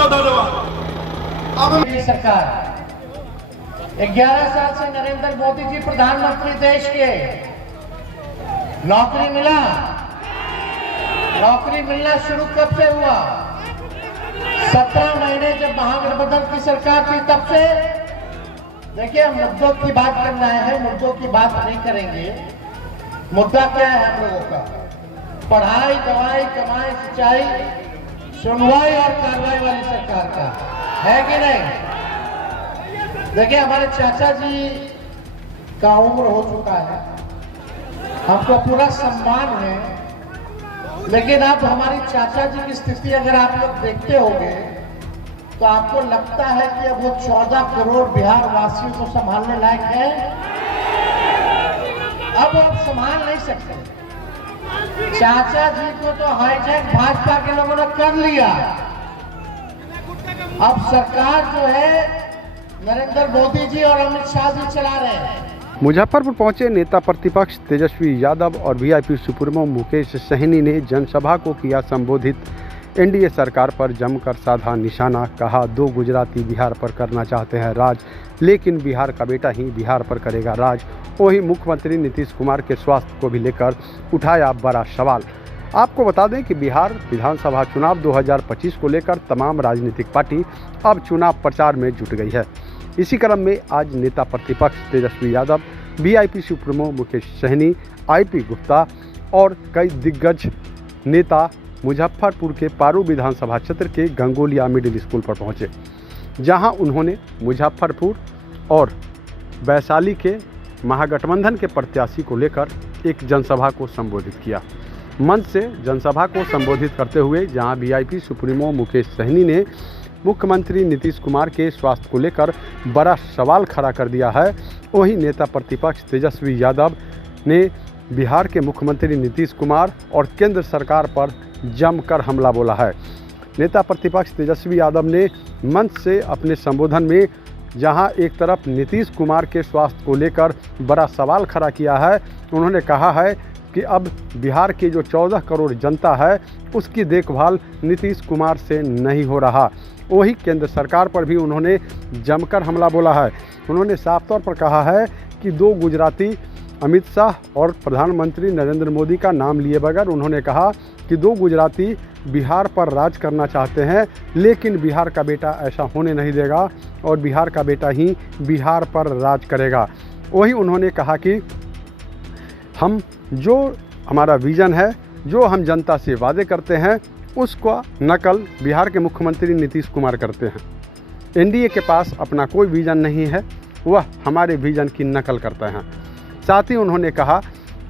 बहुत धन्यवाद। अब सरकार 11 साल से नरेंद्र मोदी जी प्रधानमंत्री देश के, नौकरी मिला, नौकरी मिलना शुरू कब से हुआ? 17 महीने जब महागठबंधन की सरकार थी तब से। देखिए, हम मुद्दों की बात करना है, मुद्दों की बात नहीं करेंगे। मुद्दा क्या है हम लोगों का? पढ़ाई, दवाई, कमाई, सिंचाई, सुनवाई और कार्रवाई वाली सरकार का है कि नहीं? देखिए, हमारे चाचा जी का उम्र हो चुका है, हमको पूरा सम्मान है, लेकिन अब हमारी चाचा जी की स्थिति अगर आप लोग देखते होंगे तो आपको लगता है कि अब वो 14 करोड़ बिहार वासियों को संभालने लायक है? अब आप संभाल नहीं सकते। चाचा जी को तो हाईजैक भाजपा के लोगों ने कर लिया। अब सरकार जो है नरेंद्र मोदी जी और अमित शाह जी चला रहे हैं। मुजफ्फरपुर पहुंचे नेता प्रतिपक्ष तेजस्वी यादव और वीआईपी सुप्रीमो मुकेश सहनी ने जनसभा को किया संबोधित। एनडीए सरकार पर जमकर साधा निशाना, कहा 2 गुजराती बिहार पर करना चाहते हैं राज, लेकिन बिहार का बेटा ही बिहार पर करेगा राज। वहीं मुख्यमंत्री नीतीश कुमार के स्वास्थ्य को भी लेकर उठाया बड़ा सवाल। आपको बता दें कि बिहार विधानसभा चुनाव 2025 को लेकर तमाम राजनीतिक पार्टी अब चुनाव प्रचार में जुट गई है। इसी क्रम में आज नेता प्रतिपक्ष Tejashwi Yadav, VIP supremo Mukesh Sahani, IP Gupta और कई दिग्गज नेता मुजफ्फरपुर के पारू विधानसभा क्षेत्र के गंगोलिया मिडिल स्कूल पर पहुंचे, जहां उन्होंने मुजफ्फरपुर और वैशाली के महागठबंधन के प्रत्याशी को लेकर एक जनसभा को संबोधित किया। मंच से जनसभा को संबोधित करते हुए जहां वीआईपी सुप्रीमो मुकेश सहनी ने मुख्यमंत्री नीतीश कुमार के स्वास्थ्य को लेकर बड़ा सवाल खड़ा कर दिया है, वहीं नेता प्रतिपक्ष तेजस्वी यादव ने बिहार के मुख्यमंत्री नीतीश कुमार और केंद्र सरकार पर जमकर हमला बोला है। नेता प्रतिपक्ष तेजस्वी यादव ने मंच से अपने संबोधन में जहां एक तरफ नीतीश कुमार के स्वास्थ्य को लेकर बड़ा सवाल खड़ा किया है, उन्होंने कहा है कि अब बिहार की जो 14 करोड़ जनता है उसकी देखभाल नीतीश कुमार से नहीं हो रहा। वही केंद्र सरकार पर भी उन्होंने जमकर हमला बोला है। उन्होंने साफ तौर पर कहा है कि 2 गुजराती अमित शाह और प्रधानमंत्री नरेंद्र मोदी का नाम लिए बगैर उन्होंने कहा कि 2 गुजराती बिहार पर राज करना चाहते हैं, लेकिन बिहार का बेटा ऐसा होने नहीं देगा और बिहार का बेटा ही बिहार पर राज करेगा। वही उन्होंने कहा कि हम जो हमारा विज़न है, जो हम जनता से वादे करते हैं, उसका नकल बिहार के मुख्यमंत्री नीतीश कुमार करते हैं। एनडीए के पास अपना कोई विज़न नहीं है, वह हमारे विज़न की नकल करते हैं। साथ ही उन्होंने कहा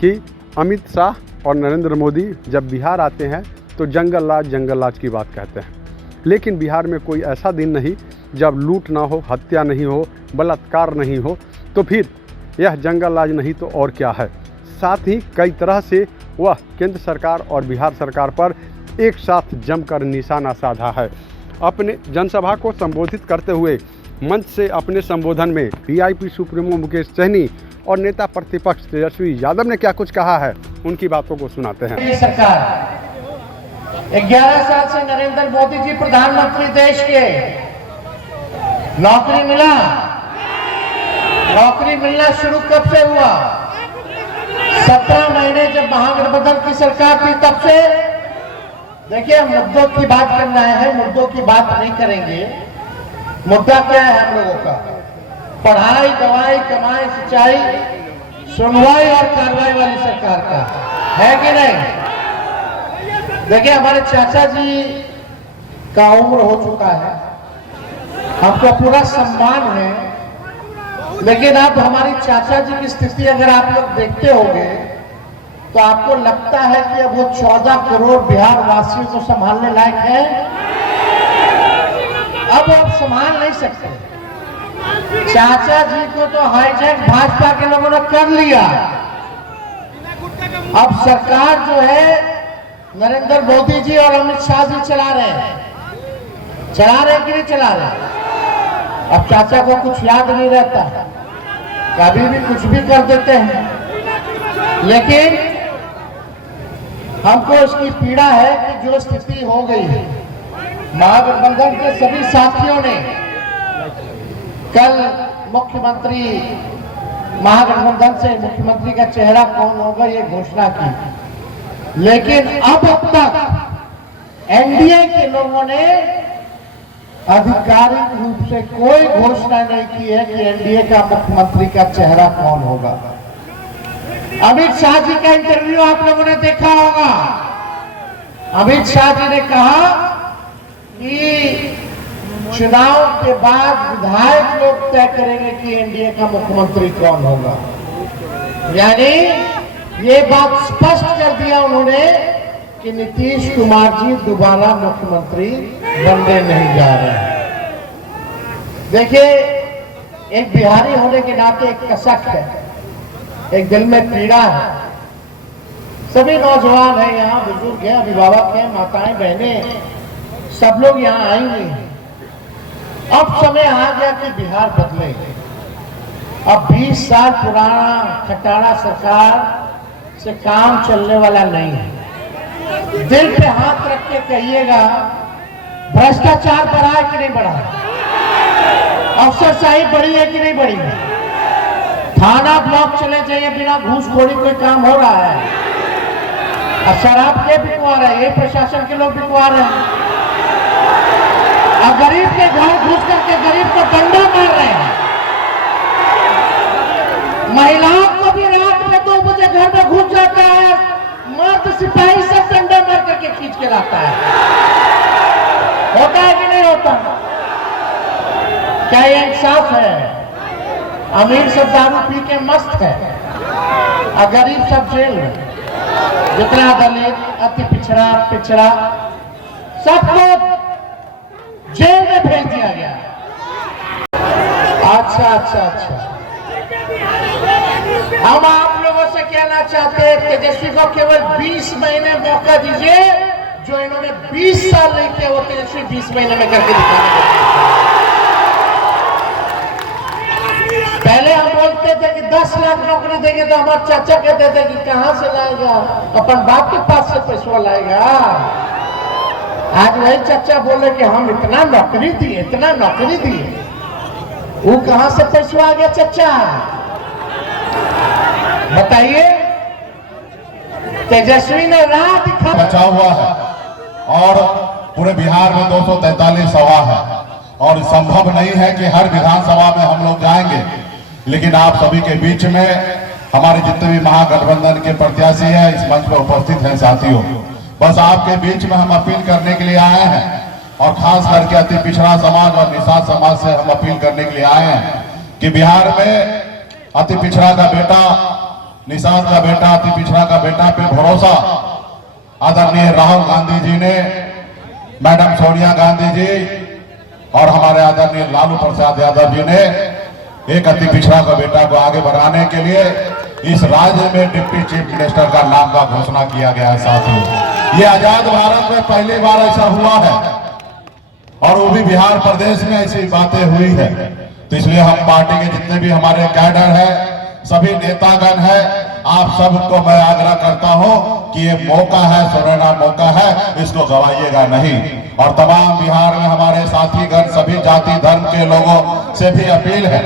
कि अमित शाह और नरेंद्र मोदी जब बिहार आते हैं तो जंगल राज की बात कहते हैं, लेकिन बिहार में कोई ऐसा दिन नहीं जब लूट ना हो, हत्या नहीं हो, बलात्कार नहीं हो, तो फिर यह जंगल राज नहीं तो और क्या है। साथ ही कई तरह से वह केंद्र सरकार और बिहार सरकार पर एक साथ जमकर निशाना साधा है। अपने जनसभा को संबोधित करते हुए मंच से अपने संबोधन में वीआईपी सुप्रीमो मुकेश सहनी और नेता प्रतिपक्ष तेजस्वी यादव ने क्या कुछ कहा है, उनकी बातों को सुनाते हैं। सरकार 11 साल से नरेंद्र मोदी जी प्रधानमंत्री देश के, नौकरी मिला, नौकरी मिलना शुरू कब से हुआ? 17 महीने जब महागठबंधन की सरकार थी तब से। देखिए, हम मुद्दों की बात करना है, मुद्दों की बात नहीं करेंगे। मुद्दा क्या है हम लोगों का? पढ़ाई, दवाई, कमाई, सिंचाई, सुनवाई और कार्रवाई वाली सरकार का है कि नहीं? देखिए, हमारे चाचा जी का उम्र हो चुका है, हमको पूरा सम्मान है, लेकिन अब हमारी चाचा जी की स्थिति अगर आप लोग देखते होंगे तो आपको लगता है कि अब वो 14 करोड़ बिहार वासियों को संभालने लायक है? अब आप संभाल नहीं सकते। चाचा जी को तो हाईजैक भाजपा के लोगों ने कर लिया। अब सरकार जो है नरेंद्र मोदी जी और अमित शाह जी चला रहे हैं कि नहीं चला रहे? अब चाचा को कुछ याद नहीं रहता, कभी भी कुछ भी कर देते हैं, लेकिन हमको इसकी पीड़ा है कि जो स्थिति हो गई है महागठबंधन के सभी साथियों ने कल मुख्यमंत्री महागठबंधन से मुख्यमंत्री का चेहरा कौन होगा ये घोषणा की, लेकिन अब तक एनडीए के लोगों ने आधिकारिक रूप से कोई घोषणा नहीं की है कि एनडीए का मुख्यमंत्री का चेहरा कौन होगा। अमित शाह जी का इंटरव्यू आप लोगों ने देखा होगा। अमित शाह जी ने कहा कि चुनाव के बाद विधायक लोग तय करेंगे कि एनडीए का मुख्यमंत्री कौन होगा। यानी ये बात स्पष्ट कर दिया उन्होंने कि नीतीश कुमार जी दोबारा मुख्यमंत्री बनने नहीं जा रहे हैं। देखिए, एक बिहारी होने के नाते एक कसक है, एक दिल में पीड़ा है। सभी नौजवान हैं यहाँ, बुजुर्ग हैं, अभिभावक हैं, माताएं बहनें, सब लोग यहाँ आएंगे। अब समय आ गया कि बिहार बदले। अब 20 साल पुराना खटारा सरकार से काम चलने वाला नहीं है। दिल पे हाथ रख के कहिएगा, भ्रष्टाचार बढ़ा है कि नहीं बढ़ा है? अफसरशाही बढ़ी है कि नहीं बढ़ी है? थाना ब्लॉक चले जाइए, बिना घूसखोरी कोई काम हो रहा है? और शराब के बिकवा रहे हैं, ये प्रशासन के लोग बिकवा रहे हैं। और गरीब के घर घुस करके गरीब को डंडा मार रहे हैं। महिलाओं को भी रात में 2 बजे घर में घुस जाता है, मर्द सिपाही सब डंडा मार करके खींच के लाता है। होता है कि नहीं होता? क्या ये इंसाफ है? अमीर सब दारू पी के मस्त है और गरीब सब जेल में। जितना दलित, अति पिछड़ा सबको जेल में भेज दिया गया। अच्छा। हम आप लोगों से कहना चाहते हैं, तेजस्वी को केवल 20 महीने मौका दीजिए। जो इन्होंने 20 साल नहीं किया वो तेजस्वी 20 महीने में करके दिखाने। पहले हम बोलते थे कि 10 लाख नौकरी देंगे, तो हमारे चाचा कहते थे कि कहां से लाएगा, अपन बाप के पास से पैसा लाएगा। आज वही चाचा बोले कि हम इतना नौकरी दिए, वो कहां से पैसा आ गया चाचा बताइए? तेजस्वी ने राह दिखा। बचा हुआ है और पूरे बिहार में 243 सभा है और संभव नहीं है कि हर विधानसभा में हम लोग जाएंगे, लेकिन आप सभी के बीच में हमारे जितने भी महागठबंधन के प्रत्याशी हैं इस मंच पर उपस्थित हैं साथियों, बस आपके बीच में हम अपील करने के लिए आए हैं और खास करके अति पिछड़ा समाज और निषाद समाज से हम अपील करने के लिए आए हैं कि बिहार में अति पिछड़ा का बेटा, निषाद का बेटा, अति पिछड़ा का बेटा पे भरोसा आदरणीय राहुल गांधी जी ने, मैडम सोनिया गांधी जी और हमारे आदरणीय लालू प्रसाद यादव जी ने एक अति पिछड़ा का बेटा को आगे बढ़ाने के लिए इस राज्य में डिप्टी चीफ मिनिस्टर का नाम का घोषणा किया गया है। साथियों, ये आजाद भारत में पहली बार ऐसा हुआ है और वो भी बिहार प्रदेश में ऐसी बातें हुई है। तो इसलिए हम पार्टी के जितने भी हमारे कैडर है, सभी नेतागण है, आप सबको मैं आग्रह करता हूं कि ये मौका है, सुनहरा मौका है, इसको गवाइएगा नहीं। और तमाम बिहार में हमारे साथीगण, सभी जाति धर्म के लोगों से भी अपील है,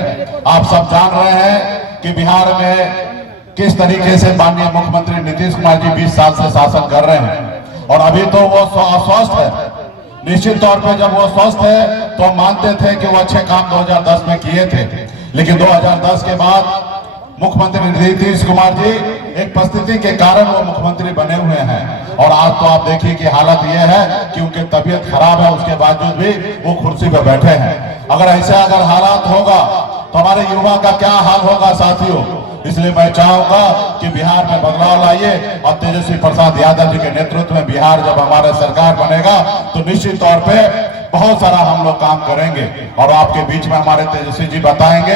आप सब जान रहे हैं कि बिहार में किस तरीके से माननीय मुख्यमंत्री नीतीश कुमार जी 20 साल से शासन कर रहे हैं और अभी तो वो अस्वस्थ है। निश्चित तौर पर जब वो स्वस्थ है तो हम मानते थे कि वो अच्छे काम 2010 में किए थे, लेकिन 2010 के बाद मुख्यमंत्री नीतीश कुमार जी एक परिस्थिति के कारण वो मुख्यमंत्री बने हुए हैं और आज तो आप देखिए कि हालत ये है कि उनकी तबीयत खराब है, उसके बावजूद भी वो कुर्सी पर बैठे हैं। अगर हालात होगा तो हमारे युवा का क्या हाल होगा साथियों। इसलिए मैं चाहूंगा कि बिहार में बदलाव लाइए और तेजस्वी प्रसाद यादव जी के नेतृत्व में बिहार जब हमारा सरकार बनेगा तो निश्चित तौर पे बहुत सारा हम लोग काम करेंगे और आपके बीच में हमारे तेजस्वी जी बताएंगे,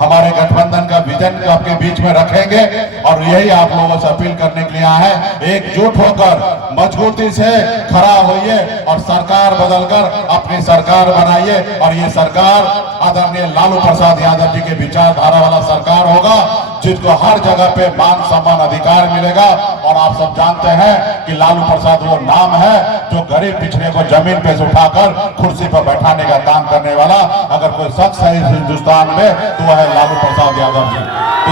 हमारे गठबंधन का विजन आपके बीच में रखेंगे और यही आप लोगों से अपील करने के लिए आए हैं। एकजुट होकर मजबूती से खड़ा होइए और सरकार बदलकर अपनी सरकार बनाइए और ये सरकार आदरणीय लालू प्रसाद यादव जी के विचारधारा वाला सरकार होगा जिसको हर जगह पे मान सम्मान अधिकार मिलेगा। और आप सब जानते हैं कि लालू प्रसाद वो नाम है जो गरीब पिछड़े को जमीन पे से उठाकर कुर्सी पर बैठाने का काम करने वाला अगर कोई शख्स है इस हिंदुस्तान में तो वह है लालू प्रसाद यादव जी।